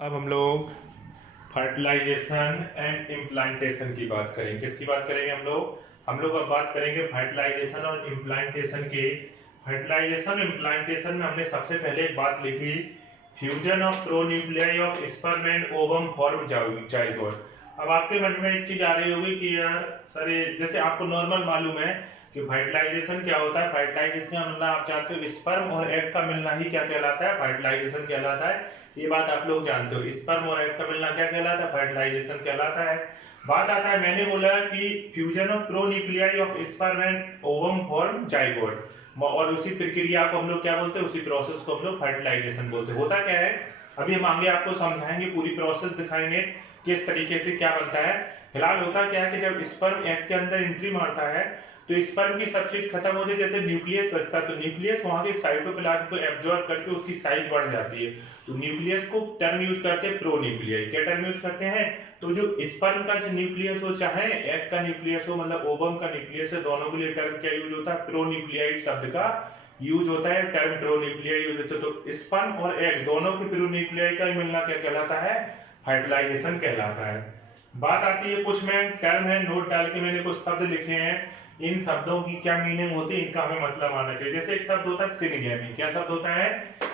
अब हम लोग फर्टिलाइजेशन एंड इम्प्लांटेशन की बात करेंगे। किसकी बात करेंगे हम लोग अब बात करेंगे फर्टिलाइजेशन और इम्प्लांटेशन के। फर्टिलाइजेशन और इम्प्लांटेशन में हमने सबसे पहले एक बात लिखी, fusion of pronuclei of sperm and ovum form zygote. अब आपके मन में एक चीज आ रही होगी कि यार सर ये जैसे आपको नॉर्मल मालूम है कि फर्टिलाइजेशन क्या होता है। फर्टिलाइजेशन का मतलब आप जानते हो स्पर्म और एग का मिलना ही क्या कहलाता है, फर्टिलाइजेशन कहलाता है। ये बात आप लोग जानते हो, स्पर्म और एग का मिलना क्या कहलाता है, फर्टिलाइजेशन कहलाता है। बात आता है, मैंने बोला कि fusion of pronuclei of sperm and ovum form zygote, और उसी प्रक्रिया को हम लोग क्या बोलते हैं, उसी प्रोसेस को हम लोग फर्टिलाइजेशन बोलते हैं। होता क्या है, अभी हम आगे आपको समझाएंगे, पूरी प्रोसेस दिखाएंगे किस तरीके से क्या बनता है। फिलहाल होता क्या है कि जब स्पर्म एग के अंदर एंट्री मारता है तो स्पर्म की सब चीज खत्म हो जाए, जैसे न्यूक्लियस बचता है तो न्यूक्लियस वहां के साइटोप्लाज्म को एब्जॉर्ब करके उसकी साइज बढ़ जाती है। तो न्यूक्लियस को टर्म यूज करते हैं प्रोन्यूक्लियाई। क्या टर्म यूज करते हैं, तो जो स्पर्म का जो न्यूक्लियस हो चाहे एग का न्यूक्लियस हो, मतलब ओवम का न्यूक्लियस है, दोनों के लिए टर्म क्या यूज होता है, प्रोन्यूक्लियाइड शब्द का यूज होता है। टर्म प्रोन्यूक्लियाई यूज होता है। तो स्पर्म और एग दोनों के प्रोन्यूक्लियाई का मिलना क्या कहलाता है, फर्टिलाइजेशन कहलाता है। बात आती है, कुछ मैं टर्म है नोट डाल के मैंने कुछ शब्द लिखे हैं, इन शब्दों की क्या मीनिंग होती है, इनका हमें मतलब आना चाहिए। जैसे एक शब्द होता है सिनगैमी। क्या शब्द होता है,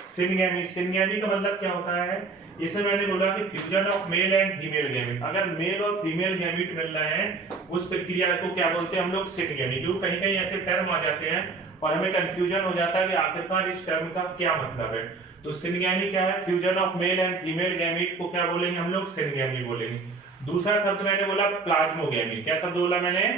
सिनगैमी। सिनगैमी का मतलब क्या होता है, इसे मैंने बोला कि fusion of male and female gamete. अगर मेल और फीमेल गैमीट मिल रहे हैं उस प्रक्रिया को क्या बोलते हैं हम लोग, सिनगैमी। क्योंकि कहीं कहीं ऐसे टर्म आ जाते हैं और हमें कंफ्यूजन हो जाता है कि आखिरकार इस टर्म का क्या मतलब है। तो सिनगैमी क्या है, fusion of male and female gamete को क्या बोलेंगे हम लोग, सिनगैमी बोलेंगे। दूसरा शब्द मैंने बोला प्लाज्मोगैमी। क्या शब्द बोला मैंने,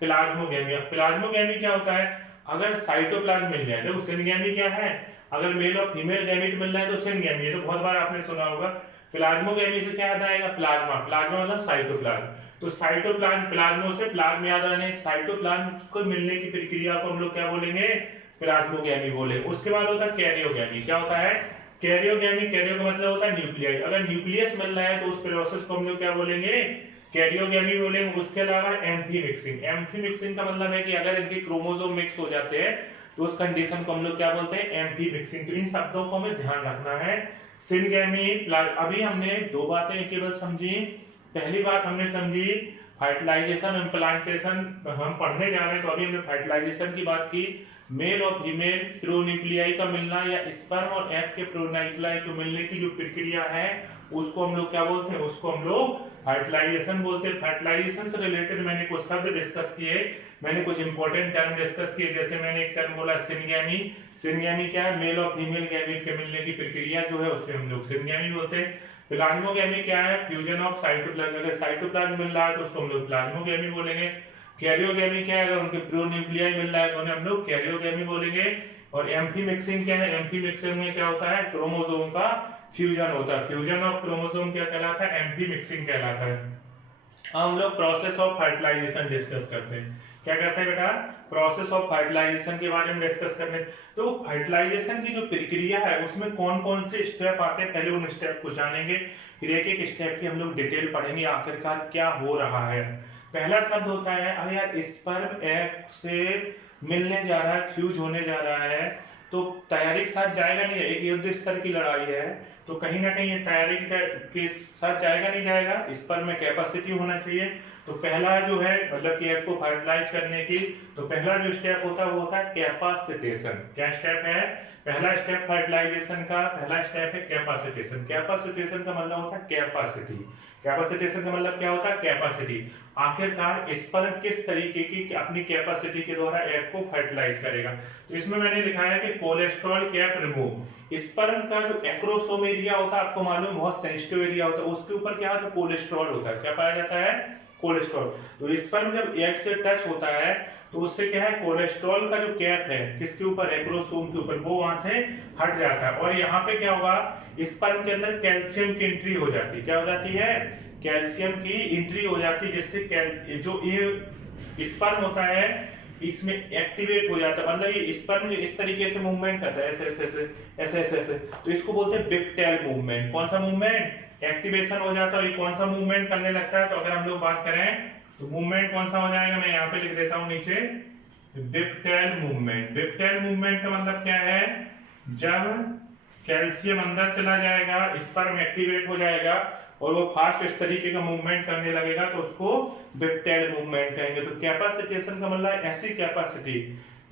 प्लाज्मोगैमी। प्लाज्मोगैमी क्या होता है, अगर साइटोप्लाज्म मिल जाए, देखो सिनगैमी क्या है, अगर मेल और फीमेल गैमीट मिल रहा है तो सिनगैमी है। तो बहुत बार आपने सुना होगा। प्लाज्मोगैमी से क्या याद आएगा, प्लाज्मा। प्लाज्मा मतलब साइटोप्लाज्म। तो साइटोप्लाज्म, प्लाज्मो से प्लाज्म याद आने, साइटोप्लाज्म को मिलने की प्रक्रिया को हम लोग क्या बोलेंगे, प्लाज्मोगैमी बोलेंगे। उसके बाद होता है कैरियोगैमी। क्या होता है, कैरियोगैमी। कैरियो का मतलब होता है न्यूक्लियाई। अगर न्यूक्लियस मिल रहा है तो उस प्रोसेस को हम लोग क्या बोलेंगे, कैरियोगैमी बोलेंगे। उसके अलावा एम्फी मिक्सिंग। एम्फी मिक्सिंग का मतलब है कि अगर इनके क्रोमोसोम मिक्स हो जाते हैं तो उस कंडीशन को हम लोग क्या बोलते हैं, एम्फी मिक्सिंग। तो इन शब्दों को हमें ध्यान रखना है। सिनगैमी, अभी हमने दो बातें केवल समझी। पहली बात हमने समझी फर्टिलाइजेशन इम्प्लांटेशन हम पढ़ने जा रहे हैं, तो अभी हमने फर्टिलाइजेशन की बात की। मेल और फीमेल प्रोन्यूक्लियाई का मिलना या स्पर्म और एग के प्रोन्यूक्लियाई को मिलने की जो प्रक्रिया है उसको हम लोग क्या बोलते हैं, उसको हम लोग फर्टिलाइजेशन बोलते हैं। फर्टिलाइजेशन से रिलेटेड मैंने कुछ शब्द डिस्कस किए, मैंने कुछ इंपॉर्टेंट टर्म डिस्कस किए। जैसे मैंने एक टर्म बोला सिनगैमी। सिनगैमी क्या है, मेल और फीमेल गैमीट के मिलने की प्रक्रिया जो है उसमें हम लोग सिनगैमी बोलते हैं। प्लाज्मोगैमी क्या है, फ्यूजन ऑफ साइटोप्लाज्म। अगर साइटोप्लाज्म मिल रहा है तो उसको हम लोग प्लाज्मोगैमी बोलेंगे। कैरियोगैमी क्या है, अगर उनके प्रोन्यूक्लियाई मिल रहा है तो उन्हें हम लोग कैरियोगैमी बोलेंगे। और एम्फी मिक्सिंग क्या है, एम्फी मिक्सिंग में क्या होता है, क्रोमोसोम का फ्यूजन होता है। फ्यूजन ऑफ क्रोमोसोम क्या कहलाता है, एम्फी मिक्सिंग कहलाता है। अब हम लोग प्रोसेस ऑफ फर्टिलाइजेशन डिस्कस करते हैं। क्या कहते हैं बेटा, प्रोसेस ऑफ फर्टिलाइजेशन के बारे में डिस्कस करने। तो फर्टिलाइजेशन की जो प्रक्रिया है उसमें कौन कौन से स्टेप आते हैं, पहले उन स्टेप को जानेंगे, फिर एक एक स्टेप की हम लोग डिटेल पढ़ेंगे आखिरकार क्या हो रहा है। पहला शब्द होता है, अब यार स्पर्म एग से मिलने जा रहा है, फ्यूज होने जा रहा है, तो तैयारी के साथ जाएगा नहीं, एक युद्ध स्तर की लड़ाई है तो कहीं ना कहीं तैयारी के साथ जाएगा नहीं जाएगा, स्पर्म में कैपेसिटी होना चाहिए। तो पहला जो है मतलब कि एग को फर्टिलाइज करने की, तो पहला जो स्टेप होता है वो होता है कैपेसिटेशन। क्या स्टेप है, पहला स्टेप फर्टिलाइजेशन का पहला स्टेप है कैपेसिटेशन। कैपेसिटेशन का मतलब होता है कैपेसिटी। कैपेसिटेशन का मतलब क्या होता है, कैपेसिटी। आखिरकार स्पर्म किस तरीके की अपनी कैपेसिटी के द्वारा एग को फर्टिलाइज करेगा। तो इसमें मैंने लिखा है कि कोलेस्ट्रॉल कैप रिमूव। स्पर्म का जो एक्रोसोम एरिया होता है, आपको मालूम बहुत सेंसिटिव एरिया होता है, उसके ऊपर क्या होता है, कोलेस्ट्रॉल होता है। क्या पाया जाता है, कोलेस्ट्रॉल। तो स्पर्म जब एग से टच होता है तो उससे क्या है, कोलेस्ट्रॉल का जो कैप है किसके ऊपर, एक्रोसोम के ऊपर, वो वहां से हट जाता है। और यहाँ पे क्या होगा, स्पर्म के अंदर कैल्शियम की एंट्री हो जाती है। क्या हो जाती है, कैल्शियम की एंट्री हो जाती है, जिससे जो ये स्पर्म होता है इसमें एक्टिवेट हो जाता है। मतलब ये स्पर्म इस तरीके से मूवमेंट करता है, ऐसे ऐसे ऐसे ऐसे ऐसे ऐसे, तो इसको बोलते हैं बिप्टेल मूवमेंट। कौन सा मूवमेंट, एक्टिवेशन हो जाता है। ये कौन सा मूवमेंट करने लगता है, तो अगर हम लोग बात करें तो मूवमेंट कौन सा हो जाएगा, मैं यहाँ पे लिख देता हूं नीचे, बिप्टेल मूवमेंट। बिप्टेल मूवमेंट का मतलब क्या है, जब कैल्शियम अंदर चला जाएगा, स्पर्म एक्टिवेट हो जाएगा और वो फास्ट इस तरीके का मूवमेंट करने लगेगा तो उसको विप्टेल मूवमेंट कहेंगे। तो कैपेसिटेशन का मतलब ऐसी कैपेसिटी,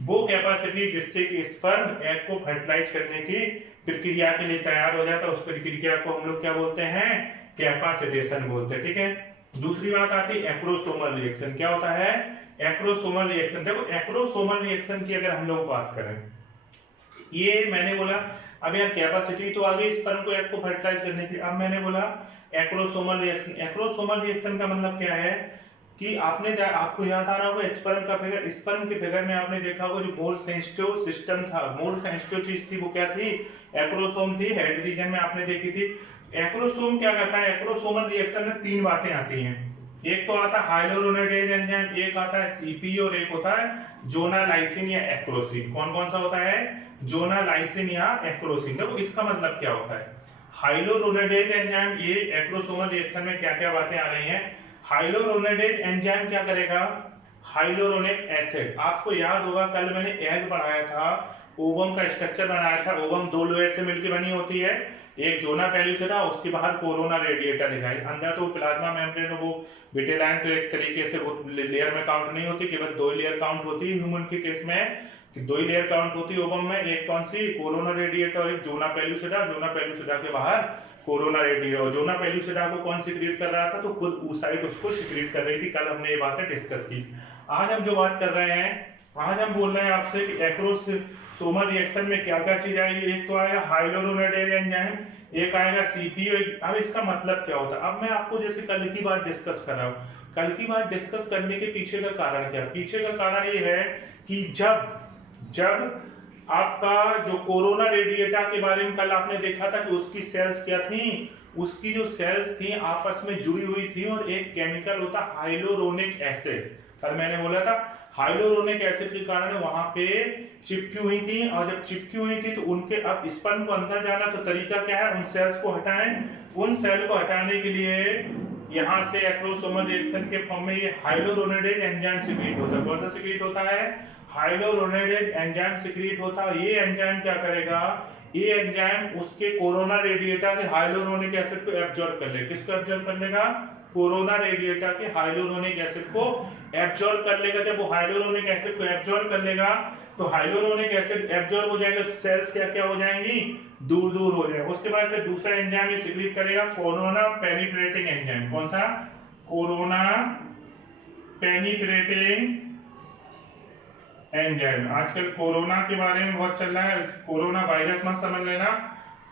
वो कैपेसिटी जिससे कि स्पर्म एग को फर्टिलाइज करने की प्रक्रिया के लिए तैयार हो जाता है, उस प्रक्रिया को हम लोग क्या बोलते हैं, कैपेसिटेशन बोलते हैं। ठीक है, दूसरी बात आती है एक्रोसोमल रिएक्शन। क्या होता है एक्रोसोमल रिएक्शन? देखो एक्रोसोमल रिएक्शन की अगर हम लोग बात करें, ये मैंने बोला अब यार कैपेसिटी तो आ गई स्पर्म को एग को फर्टिलाइज करने की, अब मैंने बोला एक्रोसोमल रिएक्शन। एक्रोसोमल रिएक्शन का मतलब क्या है कि आपको याद आ रहा होगा स्पर्म का फिगर, स्पर्म के फिगर में आपने देखा होगा जो मोर सेंसिटिव सिस्टम था, मोर सेंसिटिव चीज थी वो क्या थी, एक्रोसोम थी, हेड रीजन में आपने देखी थी। एक्रोसोम क्या करता है, एक्रोसोमल रिएक्शन में तीन बातें आती हैं, एक तो आता है हाइलोरोनेडेज एंजाइम, एक आता है सीपी और एक होता है जोनालाइसिन या एक्रोसिन। कौन कौन सा होता है, जोनालाइसिन या एक्रोसिन। देखो इसका मतलब क्या होता है, हाइलोरोनेडेज एंजाइम, ये एक्रोसोमल रिएक्शन में क्या क्या बातें आ रही हैं। हाइलोरोनेडेज एंजाइम क्या करेगा, हाइलोरोनिक एसिड, आपको याद होगा कल मैंने एग पढ़ाया था, ओवम का स्ट्रक्चर बनाया था, ओवम दो लेयर से मिलकर बनी होती है, एक जोना पेल्यूसिडा, उसके बाहर कोरोना रेडिएटा दिखाई, अंदर तो प्लाज्मा मेम्ब्रेन, वो विटेलाइन तो एक तरीके से वो लेयर में काउंट नहीं होती, केवल दो लेयर काउंट होती है ह्यूमन के केस में, कि दो ही लेयर काउंट होती है ओवम में, एक कौन सी कोरोना रेडिएटा और एक जोना पेल्यूसिडा, जोना पेल्यूसिडा के बाहर कोरोना रेडिएटा। और जोना पेल्यूसिडा को कौन सिक्रीट कर रहा था, तो खुद oocyte उसको सिक्रीट कर रही थी। कल हमने ये बातें डिस्कस की। आज हम जो बात कर रहे हैं, आज हम बोल रहे हैं आपसे कि एक्रोसोमल रिएक्शन में क्या क्या चीज आएगी, एक तो आएगा हाइलोरोनेडेज एंजाइम, एक आएगा सीपी। अब इसका मतलब क्या होता है, अब मैं आपको जैसे कल की बात डिस्कस कर रहा हूँ, कल की बात डिस्कस करने के पीछे का कारण क्या, पीछे का कारण ये है कि जब आपका जो कोरोना रेडिएटा के बारे में कल आपने देखा था कि उसकी सेल्स क्या थी, उसकी जो सेल्स थी आपस में जुड़ी हुई थी और एक केमिकल होता हाइलोरोनिक एसिड, कल मैंने बोला था हाइलोरोनिक एसिड के कारण वहां पे चिपकी हुई थी, और जब चिपकी हुई थी तो उनके अब स्पर्म को अंदर जाना, तो तरीका क्या है, उन सेल्स को हटाएं, उन सेल को हटाने के लिए यहाँ से एक्रोसोमल रिएक्शन के फॉर्म में ये हाइलोरोनेडेज एंजाइम सिक्रीट होता है। कौन सा सिक्रीट होता है, हाइलोरोनेडेज एंजाइम सिक्रीट होता है। ये एंजाइम क्या करेगा, ये एंजाइम उसके कोरोना रेडिएटा के हाइलोरोनिक एसिड को एब्जॉर्ब कर ले, किसको एब्जॉर्ब कर लेगा, कोरोना रेडिएटा के हाइलोरोनिक एसिड को एब्जॉर्ब कर लेगा। जब वो हाइलोरोनिक एसिड को एब्जॉर्ब कर लेगा तो हाइलोरोनिक एसिड एब्जॉर्ब हो जाएगा तो सेल्स क्या क्या हो जाएंगी, दूर दूर हो जाएगा। उसके बाद फिर दूसरा एंजाइम ये सिक्रीट करेगा कोरोना पेनिट्रेटिंग एंजाइम। कौन सा, कोरोना पेनिट्रेटिंग एंजाइम। आजकल कोरोना के बारे में बहुत चल रहा है, कोरोना वायरस मत समझ लेना,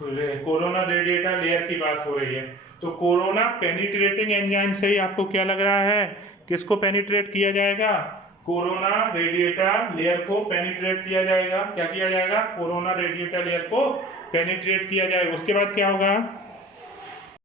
कोरोना रेडिएटा लेयर की बात हो रही है। तो कोरोना पेनिट्रेटिंग एंजाइम से ही आपको क्या लग रहा है, किसको पेनिट्रेट किया जाएगा, कोरोना रेडिएटा लेयर को पेनिट्रेट किया जाएगा। क्या किया जाएगा, कोरोना रेडिएटा लेयर को पेनिट्रेट किया जाएगा। उसके बाद क्या होगा,